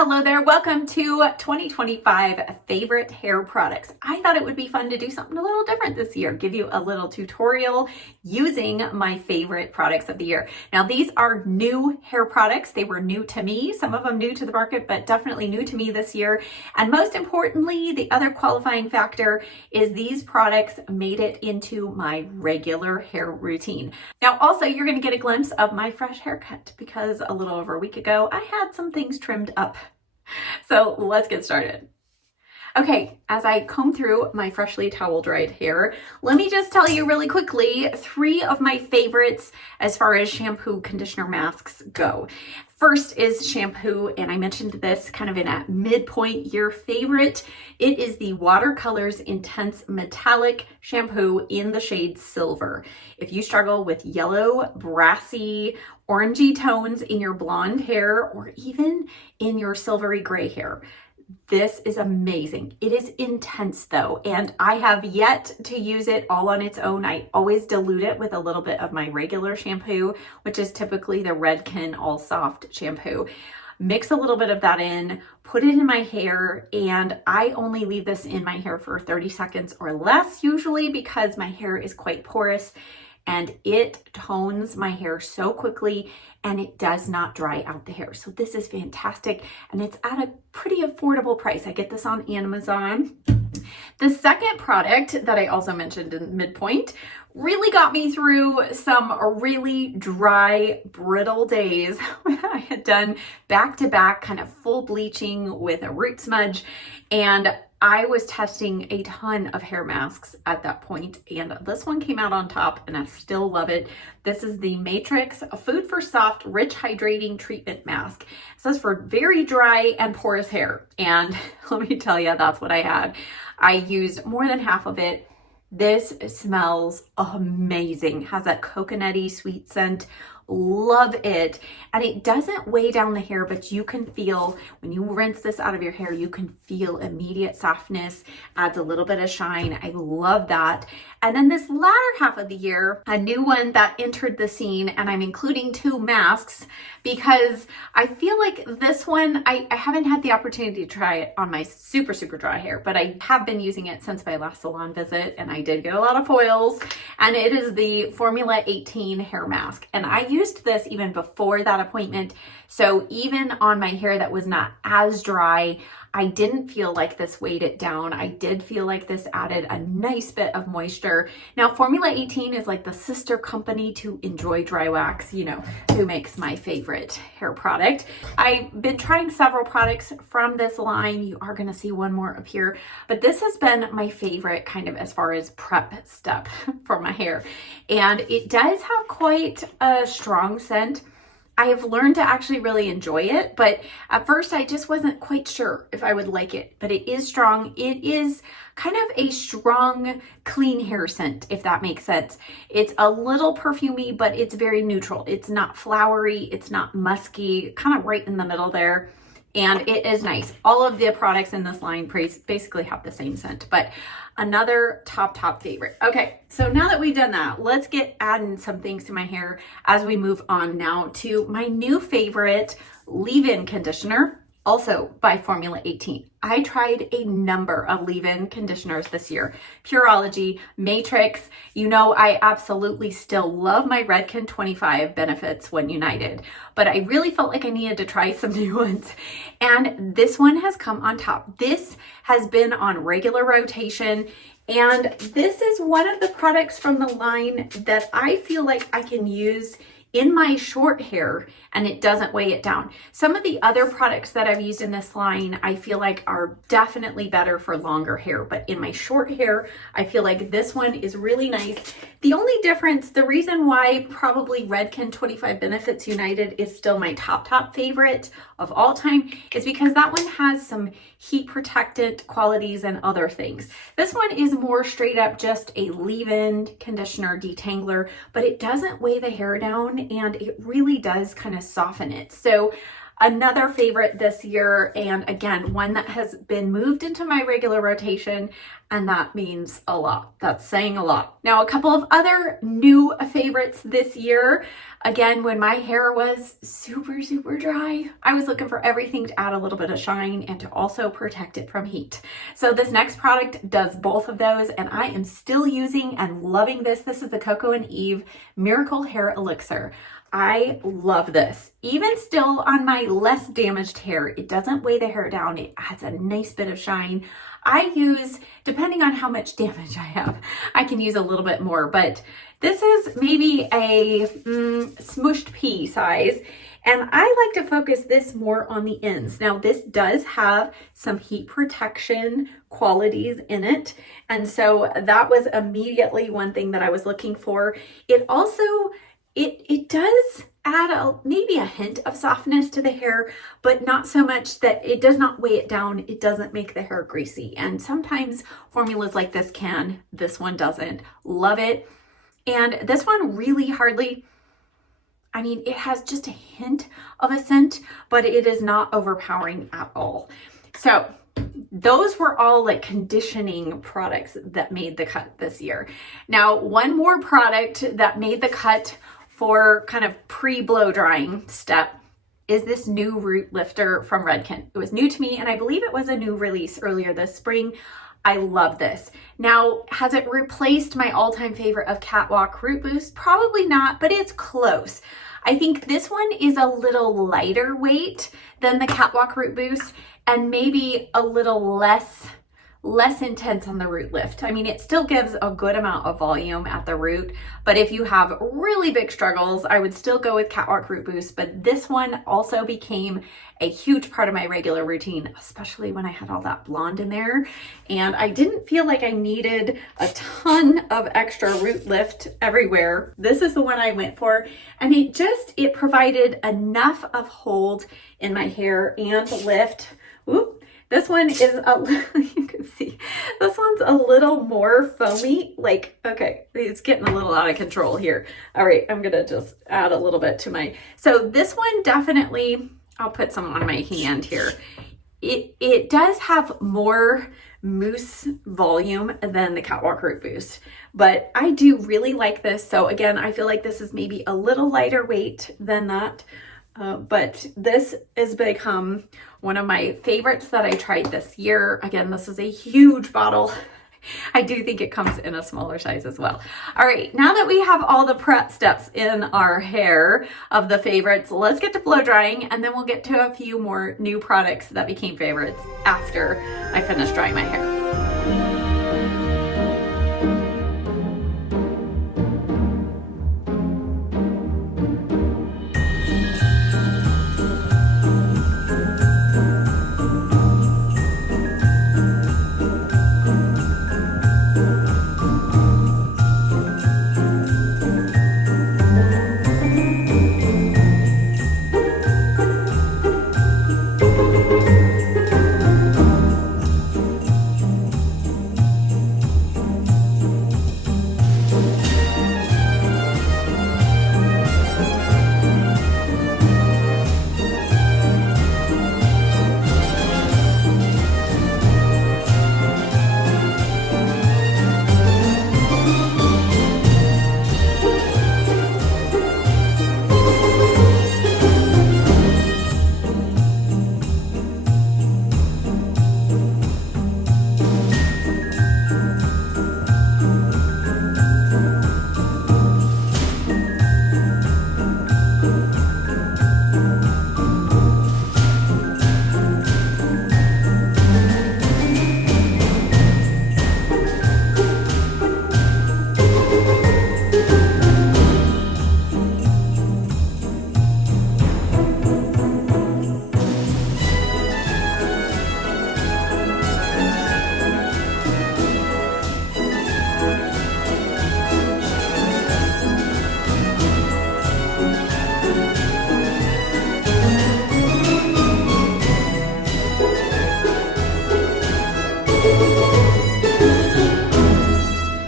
Hello there, welcome to 2025 favorite hair products. I thought it would be fun to do something a little different this year, give you a little tutorial using my favorite products of the year. Now these are new hair products. They were new to me, some of them new to the market, but definitely new to me this year. And most importantly, the other qualifying factor is these products made it into my regular hair routine. Now also you're gonna get a glimpse of my fresh haircut because a little over a week ago, I had some things trimmed up. So let's get started. Okay, as I comb through my freshly towel dried hair, let me just tell you really quickly, 3 of my favorites as far as shampoo conditioner masks go. First is Shampoo, and I mentioned this kind of in a midpoint year favorite. It is the Watercolors Intense Metallic Shampoo in the shade Silver. If you struggle with yellow, brassy, orangey tones in your blonde hair, or even in your silvery gray hair, this is amazing. It is intense though, and I have yet to use it all on its own. I always dilute it with a little bit of my regular shampoo, which is typically the Redken All Soft shampoo. Mix a little bit of that in, put it in my hair, and I only leave this in my hair for 30 seconds or less usually because my hair is quite porous and it tones my hair so quickly and it does not dry out the hair. So this is fantastic and it's at a pretty affordable price. I get this on Amazon. The second product that I also mentioned in midpoint really got me through some really dry, brittle days when I had done back-to-back kind of full bleaching with a root smudge, and I was testing a ton of hair masks at that point, and this one came out on top and I still love it. This is the Matrix Food for Soft Rich Hydrating Treatment Mask. It says for very dry and porous hair, and let me tell you, that's what I had. I used more than half of it. This smells amazing. Has that coconutty sweet scent. Love it. And it doesn't weigh down the hair, but you can feel when you rinse this out of your hair, you can feel immediate softness, adds a little bit of shine. I love that. And then this latter half of the year, a new one that entered the scene, and I'm including 2 masks because I feel like this one, I haven't had the opportunity to try it on my super dry hair, but I have been using it since my last salon visit and I did get a lot of foils, and it is the Formula 18 hair mask. And I used this even before that appointment. So even on my hair that was not as dry, I didn't feel like this weighed it down. I did feel like this added a nice bit of moisture. Now, Formula 18 is like the sister company to Enjoy Dry Wax, you know, who makes my favorite hair product. I've been trying several products from this line. You are going to see one more up here, but this has been my favorite kind of as far as prep step for my hair. And it does have quite a strong scent. I have learned to actually really enjoy it, but at first I just wasn't quite sure if I would like it, but it is strong. It is kind of a strong, clean hair scent, if that makes sense. It's a little perfumey, but it's very neutral. It's not flowery, it's not musky, kind of right in the middle there. And it is nice. All of the products in this line basically have the same scent, but another top favorite. Okay, so now that we've done that, let's get adding some things to my hair as we move on now to my new favorite leave-in conditioner, also by Formula 18. I tried a number of leave-in conditioners this year. Pureology, Matrix. You know, I absolutely still love my Redken 25 Benefits when United, but I really felt like I needed to try some new ones. And this one has come on top. This has been on regular rotation. And this is one of the products from the line that I feel like I can use in my short hair and it doesn't weigh it down. Some of the other products that I've used in this line, I feel like are definitely better for longer hair, but in my short hair, I feel like this one is really nice. The only difference, the reason why probably Redken 25 Benefits United is still my top favorite of all time is because that one has some heat protectant qualities and other things. This one is more straight up just a leave-in conditioner detangler, but it doesn't weigh the hair down and it really does kind of soften it. So Another favorite this year, and again, one that has been moved into my regular rotation, and that means a lot. That's saying a lot. Now, a couple of other new favorites this year. Again, when my hair was super, super dry, I was looking for everything to add a little bit of shine and to also protect it from heat. So this next product does both of those, and I am still using and loving this. This is the Coco and Eve Miracle Hair Elixir. I love this. Even still on my less damaged hair, it doesn't weigh the hair down. It adds a nice bit of shine. I use, depending on how much damage I have, I can use a little bit more, but this is maybe a smushed pea size, and I like to focus this more on the ends. Now, this does have some heat protection qualities in it, and so that was immediately one thing that I was looking for. It also, it does add maybe a hint of softness to the hair, but not so much that it does not weigh it down. It doesn't make the hair greasy. And sometimes formulas like this can, this one doesn't. Love it. And this one really hardly, I mean, it has just a hint of a scent, but it is not overpowering at all. So those were all like conditioning products that made the cut this year. Now, one more product that made the cut for kind of pre-blow drying step is this new root lifter from Redken. It was new to me, and I believe it was a new release earlier this spring. I love this. Now, has it replaced my all-time favorite of Catwalk Root Boost? Probably not, but it's close. I think this one is a little lighter weight than the Catwalk Root Boost, and maybe a little less intense on the root lift. I mean, it still gives a good amount of volume at the root, but if you have really big struggles, I would still go with Catwalk Root Boost. But this one also became a huge part of my regular routine, especially when I had all that blonde in there. And I didn't feel like I needed a ton of extra root lift everywhere. This is the one I went for, and it provided enough of hold in my hair and lift. Oop. This one is, you can see, this one's a little more foamy. Like, okay, it's getting a little out of control here. All right, I'm gonna just add a little bit to so this one definitely, I'll put some on my hand here. It does have more mousse volume than the Catwalk Root Boost, but I do really like this. So again, I feel like this is maybe a little lighter weight than that. But this has become one of my favorites that I tried this year. Again, this is a huge bottle. I do think it comes in a smaller size as well. All right, now that we have all the prep steps in our hair of the favorites, let's get to blow drying, and then we'll get to a few more new products that became favorites after I finish drying my hair.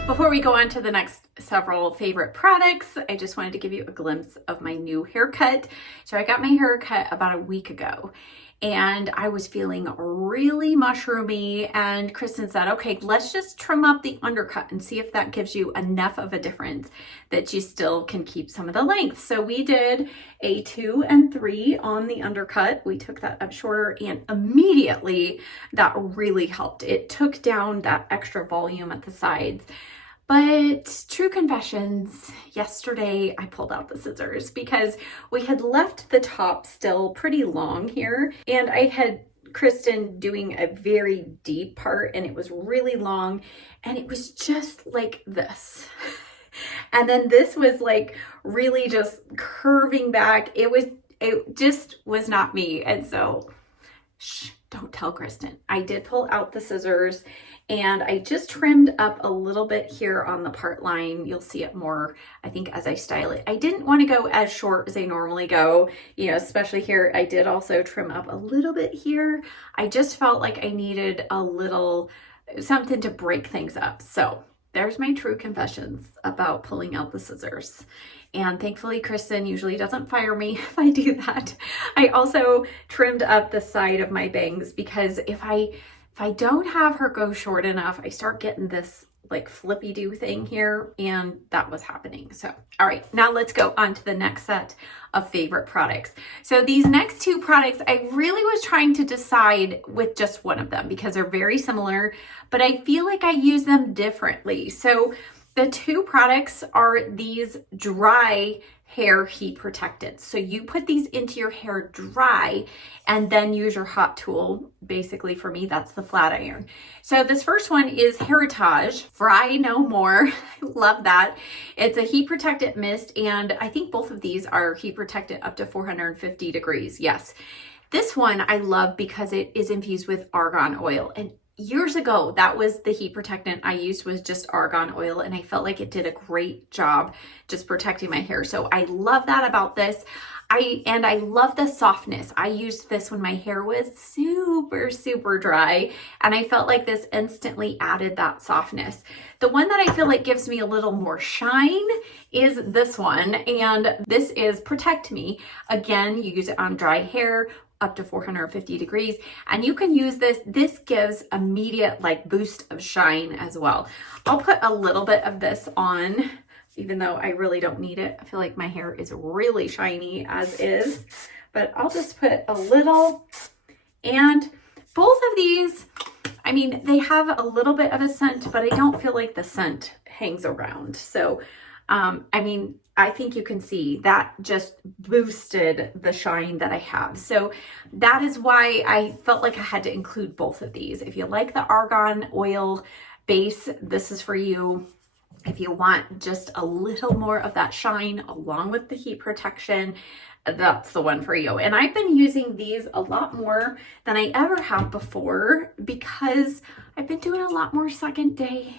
Before we go on to the next several favorite products. I just wanted to give you a glimpse of my new haircut. So I got my haircut about a week ago and I was feeling really mushroomy, and Kristen said, okay, let's just trim up the undercut and see if that gives you enough of a difference that you still can keep some of the length. So we did a 2 and 3 on the undercut. We took that up shorter and immediately that really helped. It took down that extra volume at the sides. But true confessions, yesterday I pulled out the scissors because we had left the top still pretty long here, and I had Kristen doing a very deep part and it was really long and it was just like this. And then this was like really just curving back. It just was not me. And so, shh, don't tell Kristen. I did pull out the scissors and I just trimmed up a little bit here on the part line. You'll see it more, I think, as I style it. I didn't want to go as short as I normally go, you know, especially here. I did also trim up a little bit here. I just felt like I needed a little something to break things up. So there's my true confessions about pulling out the scissors. And thankfully, Kristen usually doesn't fire me if I do that. I also trimmed up the side of my bangs because if I don't have her go short enough, I start getting this like flippy do thing here, and that was happening. So, all right, now let's go on to the next set of favorite products. So these next two products, I really was trying to decide with just one of them because they're very similar, but I feel like I use them differently. So the two products are these dry hair heat protectants. So you put these into your hair dry and then use your hot tool. Basically for me, that's the flat iron. So this first one is Heritage Fry No More. I love that. It's a heat protectant mist, and I think both of these are heat protectant up to 450 degrees. Yes. This one I love because it is infused with argan oil, and years ago, that was the heat protectant I used, was just argan oil, and I felt like it did a great job just protecting my hair. So I love that about this. I love the softness. I used this when my hair was super dry, and I felt like this instantly added that softness. The one that I feel like gives me a little more shine is this one, and this is Protect Me. Again, you use it on dry hair up to 450 degrees, and you can use this. This gives immediate like boost of shine as well. I'll put a little bit of this on, even though I really don't need it. I feel like my hair is really shiny as is, but I'll just put a little. And both of these, I mean, they have a little bit of a scent, but I don't feel like the scent hangs around. So, I mean, I think you can see that just boosted the shine that I have. So that is why I felt like I had to include both of these. If you like the argan oil base, this is for you. If you want just a little more of that shine along with the heat protection, that's the one for you. And I've been using these a lot more than I ever have before because I've been doing a lot more second day,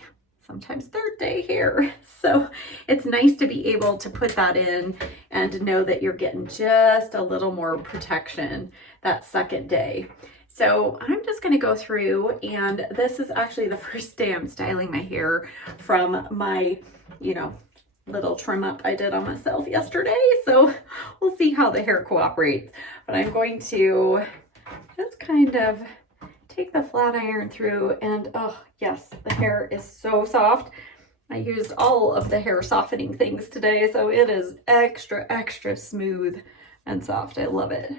sometimes third day hair. So it's nice to be able to put that in and know that you're getting just a little more protection that second day. So I'm just going to go through, and this is actually the first day I'm styling my hair from my, you know, little trim up I did on myself yesterday. So we'll see how the hair cooperates. But I'm going to just kind of take the flat iron through, and oh yes, the hair is so soft. I used all of the hair softening things today, so it is extra smooth and soft. I love it.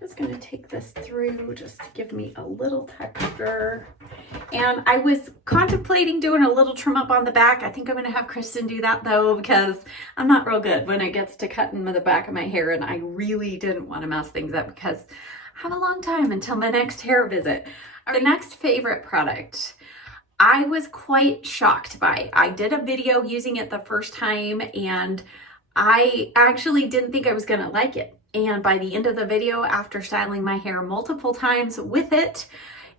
Just going to take this through just to give me a little texture. And I was contemplating doing a little trim up on the back. I think I'm going to have Kristen do that though, because I'm not real good when it gets to cutting the back of my hair, and I really didn't want to mess things up because I have a long time until my next hair visit. The next favorite product I was quite shocked by. I did a video using it the first time, and I actually didn't think I was going to like it. And by the end of the video, after styling my hair multiple times with it,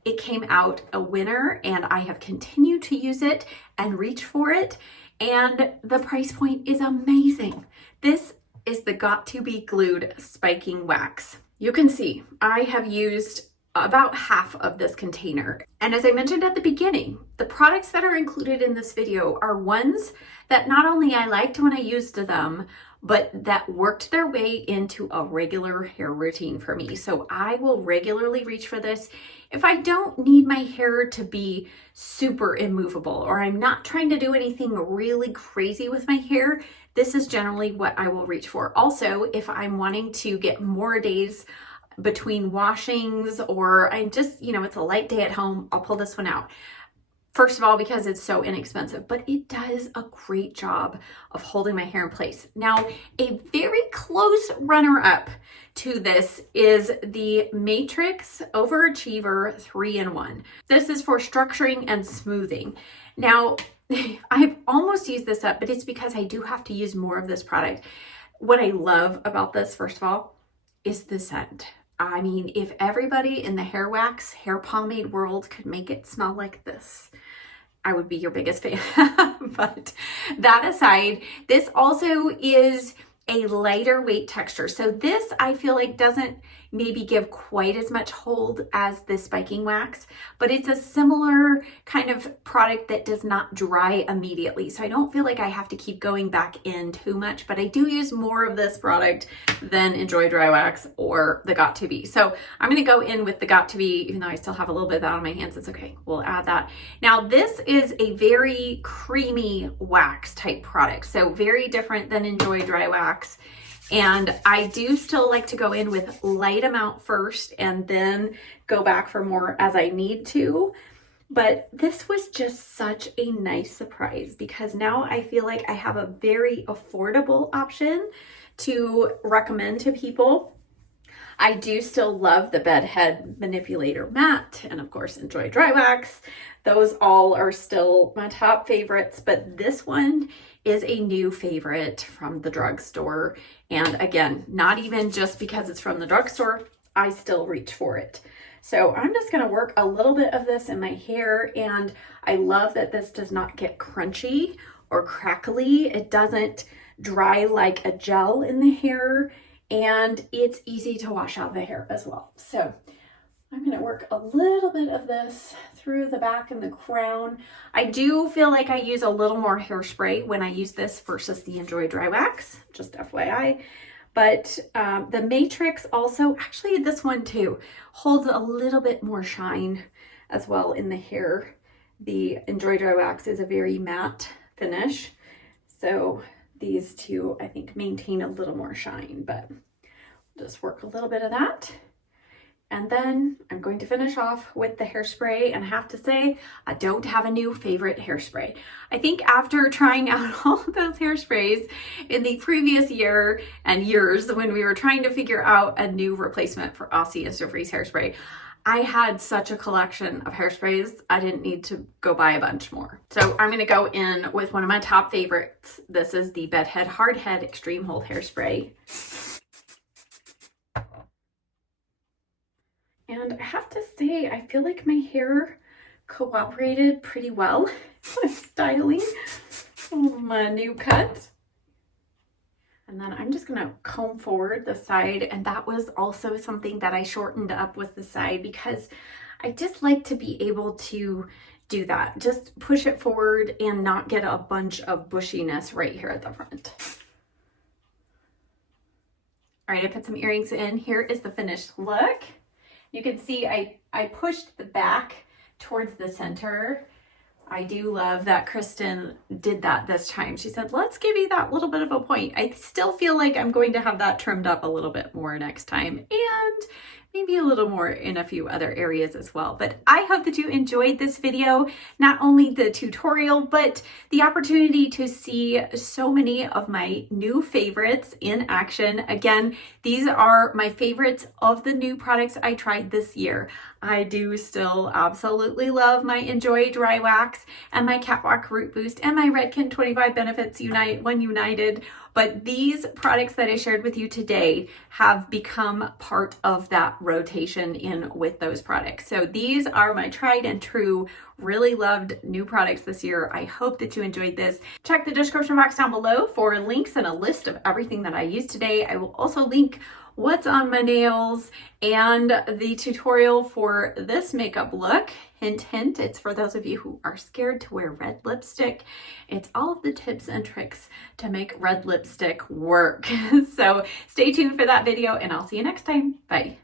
it came out a winner, and I have continued to use it and reach for it. And the price point is amazing. This is the Got to Be Glued Spiking Wax. You can see I have used about half of this container. And as I mentioned at the beginning, the products that are included in this video are ones that not only I liked when I used them, but that worked their way into a regular hair routine for me. So I will regularly reach for this if I don't need my hair to be super immovable, or I'm not trying to do anything really crazy with my hair. This is generally what I will reach for. Also, if I'm wanting to get more days between washings, or I'm just, it's a light day at home, I'll pull this one out. First of all, because it's so inexpensive, but it does a great job of holding my hair in place. Now, a very close runner-up to this is the Matrix Overachiever 3-in-1. This is for structuring and smoothing. Now, I've almost used this up, but it's because I do have to use more of this product. What I love about this, first of all, is the scent. I mean, if everybody in the hair wax, hair pomade world could make it smell like this, I would be your biggest fan. But that aside, this also is a lighter weight texture. So this, I feel like, doesn't maybe give quite as much hold as the spiking wax, but it's a similar kind of product that does not dry immediately. So I don't feel like I have to keep going back in too much, but I do use more of this product than Enjoy Dry Wax or the Got To Be. So I'm going to go in with the Got To Be, even though I still have a little bit of that on my hands. It's okay. We'll add that. Now, this is a very creamy wax type product. So very different than Enjoy Dry Wax. And I do still like to go in with light amount first and then go back for more as I need to. But this was just such a nice surprise because now I feel like I have a very affordable option to recommend to people. I do still love the Bedhead Manipulator Matte and of course Enjoy Dry Wax. Those all are still my top favorites, but this one is a new favorite from the drugstore. And again, not even just because it's from the drugstore, I still reach for it. So I'm just gonna work a little bit of this in my hair, and I love that this does not get crunchy or crackly. It doesn't dry like a gel in the hair, and it's easy to wash out the hair as well. So I'm gonna work a little bit of this through the back and the crown. I do feel like I use a little more hairspray when I use this versus the Enjoy Dry Wax, just FYI. But the Matrix also, actually this one too, holds a little bit more shine as well in the hair. The Enjoy Dry Wax is a very matte finish. So these two, I think, maintain a little more shine, but just work a little bit of that. And then I'm going to finish off with the hairspray, and I have to say, I don't have a new favorite hairspray. I think after trying out all of those hairsprays in the previous year and years when we were trying to figure out a new replacement for Aussie Insta-Freeze hairspray, I had such a collection of hairsprays, I didn't need to go buy a bunch more. So I'm gonna go in with one of my top favorites. This is the Bedhead Hardhead Extreme Hold Hairspray. And I have to say, I feel like my hair cooperated pretty well with styling my new cut. And then I'm just gonna comb forward the side, and that was also something that I shortened up with the side because I just like to be able to do that. Just push it forward and not get a bunch of bushiness right here at the front. All right, I put some earrings in. Here is the finished look. You can see I pushed the back towards the center. I do love that Kristen did that this time. She said, let's give you that little bit of a point. I still feel like I'm going to have that trimmed up a little bit more next time, and maybe a little more in a few other areas as well. But I hope that you enjoyed this video, not only the tutorial, but the opportunity to see so many of my new favorites in action. Again, these are my favorites of the new products I tried this year. I do still absolutely love my Enjoy Dry Wax and my Catwalk Root Boost and my Redken 25 Benefits One United. But these products that I shared with you today have become part of that rotation in with those products. So these are my tried and true, really loved new products this year. I hope that you enjoyed this. Check the description box down below for links and a list of everything that I used today. I will also link what's on my nails and the tutorial for this makeup look. Hint, hint, it's for those of you who are scared to wear red lipstick. It's all of the tips and tricks to make red lipstick work. So stay tuned for that video and I'll see you next time. Bye.